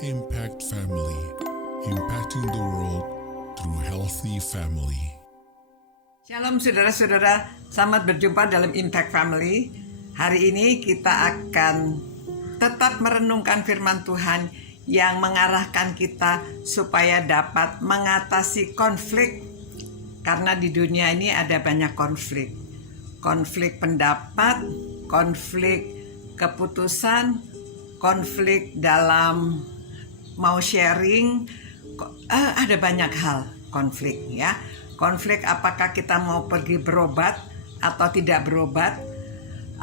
Impact Family, impacting the world through healthy family. Shalom saudara-saudara, selamat berjumpa dalam Impact Family. Hari ini kita akan tetap merenungkan firman Tuhan yang mengarahkan kita supaya dapat mengatasi konflik. Karena di dunia ini ada banyak konflik. Konflik pendapat, konflik keputusan, konflik dalam mau sharing, ada banyak hal konflik ya. Konflik apakah kita mau pergi berobat atau tidak berobat,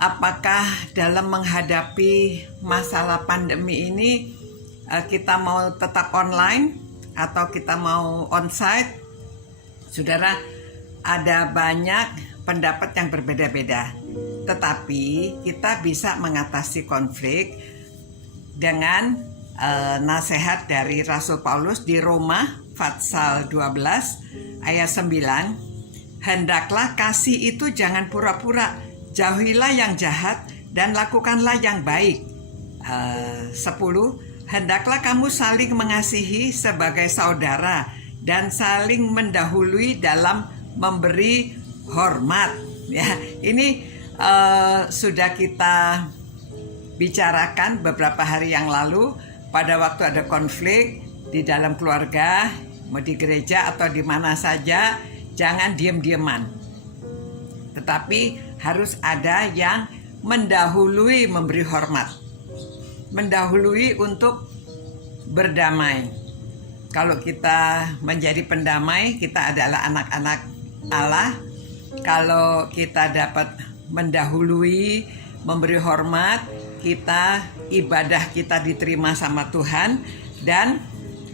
apakah dalam menghadapi masalah pandemi ini kita mau tetap online atau kita mau onsite. Saudara, ada banyak pendapat yang berbeda-beda, tetapi kita bisa mengatasi konflik dengan nasihat dari Rasul Paulus di Roma pasal 12 ayat 9. Hendaklah kasih itu jangan pura-pura, jauhilah yang jahat dan lakukanlah yang baik. 10. Hendaklah kamu saling mengasihi sebagai saudara dan saling mendahului dalam memberi hormat. Ya, ini sudah kita bicarakan beberapa hari yang lalu. Pada waktu ada konflik di dalam keluarga, mau di gereja atau di mana saja, jangan diam-diaman. Tetapi harus ada yang mendahului memberi hormat. Mendahului untuk berdamai. Kalau kita menjadi pendamai, kita adalah anak-anak Allah. Kalau kita dapat mendahului memberi hormat, kita ibadah kita diterima sama Tuhan. Dan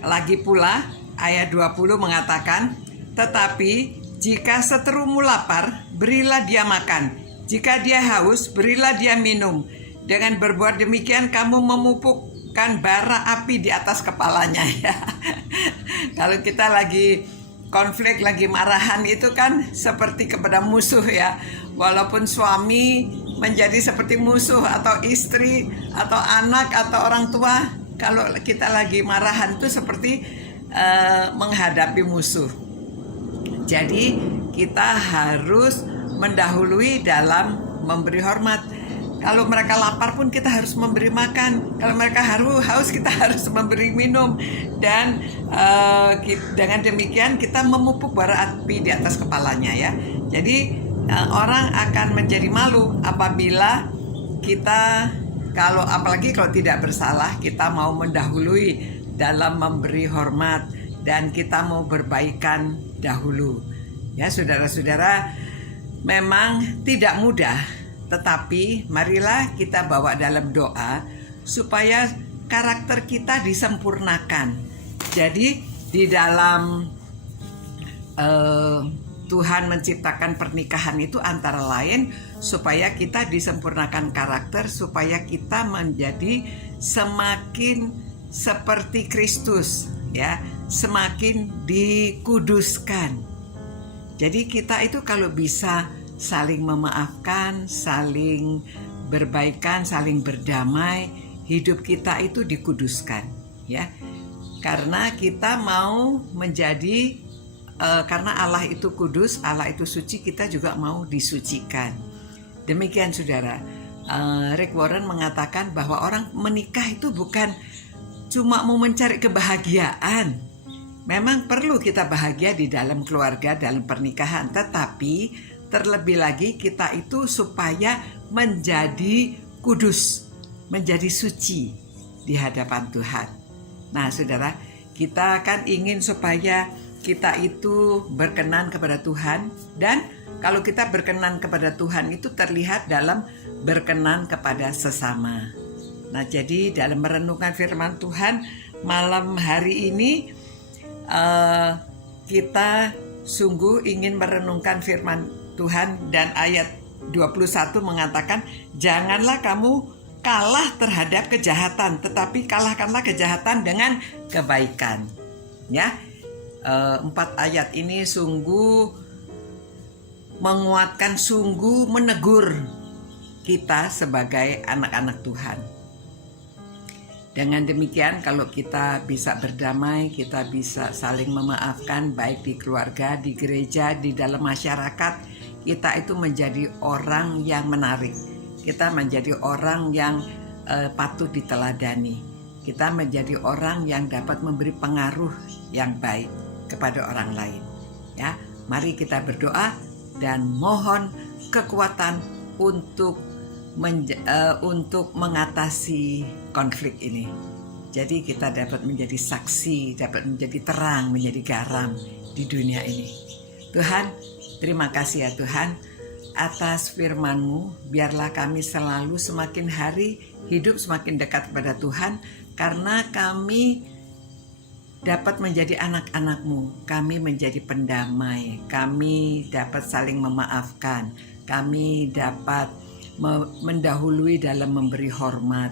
lagi pula ayat 20 mengatakan, tetapi jika seterumu lapar, berilah dia makan. Jika dia haus, berilah dia minum. Dengan berbuat demikian kamu memupukkan bara api di atas kepalanya ya. Kalau kita lagi konflik, lagi marahan itu kan seperti kepada musuh ya. Walaupun suami menjadi seperti musuh atau istri atau anak atau orang tua, kalau kita lagi marahan itu seperti menghadapi musuh. Jadi kita harus mendahului dalam memberi hormat. Kalau mereka lapar pun kita harus memberi makan. Kalau mereka haus kita harus memberi minum. Dan dengan demikian kita memupuk bara api di atas kepalanya ya. Jadi orang akan menjadi malu apabila kita, apalagi kalau tidak bersalah, kita mau mendahului dalam memberi hormat dan kita mau berbaikan dahulu. Ya saudara-saudara, memang tidak mudah, tetapi marilah kita bawa dalam doa supaya karakter kita disempurnakan. Jadi di dalam Tuhan menciptakan pernikahan itu antara lain supaya kita disempurnakan karakter, supaya kita menjadi semakin seperti Kristus ya, semakin dikuduskan. Jadi kita itu kalau bisa saling memaafkan, saling berbaikan, saling berdamai, hidup kita itu dikuduskan ya. Karena kita mau menjadi karena Allah itu kudus, Allah itu suci, kita juga mau disucikan. Demikian saudara. Rick Warren mengatakan bahwa orang menikah itu bukan cuma mau mencari kebahagiaan. Memang perlu kita bahagia di dalam keluarga, dalam pernikahan, tetapi terlebih lagi kita itu supaya menjadi kudus, menjadi suci di hadapan Tuhan. Nah saudara, kita kan ingin supaya kita itu berkenan kepada Tuhan, dan kalau kita berkenan kepada Tuhan itu terlihat dalam berkenan kepada sesama. Nah jadi dalam merenungkan firman Tuhan malam hari ini, kita sungguh ingin merenungkan firman Tuhan, dan ayat 21 mengatakan, janganlah kamu kalah terhadap kejahatan, tetapi kalahkanlah kejahatan dengan kebaikan ya. 4 ayat ini sungguh menguatkan, sungguh menegur kita sebagai anak-anak Tuhan. Dengan demikian kalau kita bisa berdamai, kita bisa saling memaafkan baik di keluarga, di gereja, di dalam masyarakat, kita itu menjadi orang yang menarik. Kita menjadi orang yang patut diteladani. Kita menjadi orang yang dapat memberi pengaruh yang baik kepada orang lain. Ya, mari kita berdoa dan mohon kekuatan untuk mengatasi konflik ini. Jadi kita dapat menjadi saksi, dapat menjadi terang, menjadi garam di dunia ini. Tuhan, terima kasih ya Tuhan atas firman-Mu. Biarlah kami selalu semakin hari hidup semakin dekat kepada Tuhan, karena kami dapat menjadi anak-anak-Mu. Kami menjadi pendamai, kami dapat saling memaafkan, kami dapat mendahului dalam memberi hormat.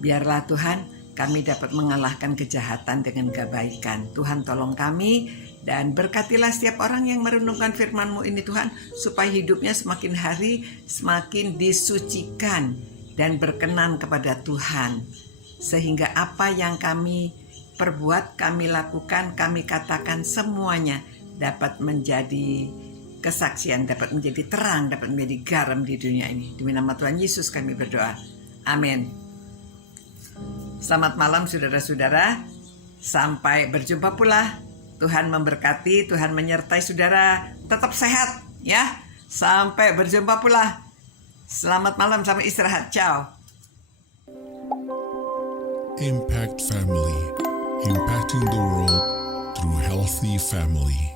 Biarlah Tuhan kami dapat mengalahkan kejahatan dengan kebaikan. Tuhan tolong kami dan berkatilah setiap orang yang merenungkan firman-Mu ini Tuhan, supaya hidupnya semakin hari semakin disucikan dan berkenan kepada Tuhan, sehingga apa yang kami perbuat, kami lakukan, kami katakan semuanya dapat menjadi kesaksian, dapat menjadi terang, dapat menjadi garam di dunia ini. Demi nama Tuhan Yesus kami berdoa. Amin. Selamat malam saudara-saudara. Sampai berjumpa pula. Tuhan memberkati, Tuhan menyertai saudara. Tetap sehat ya. Sampai berjumpa pula. Selamat malam, sampai istirahat. Ciao. Impact Family, impacting the world through healthy family.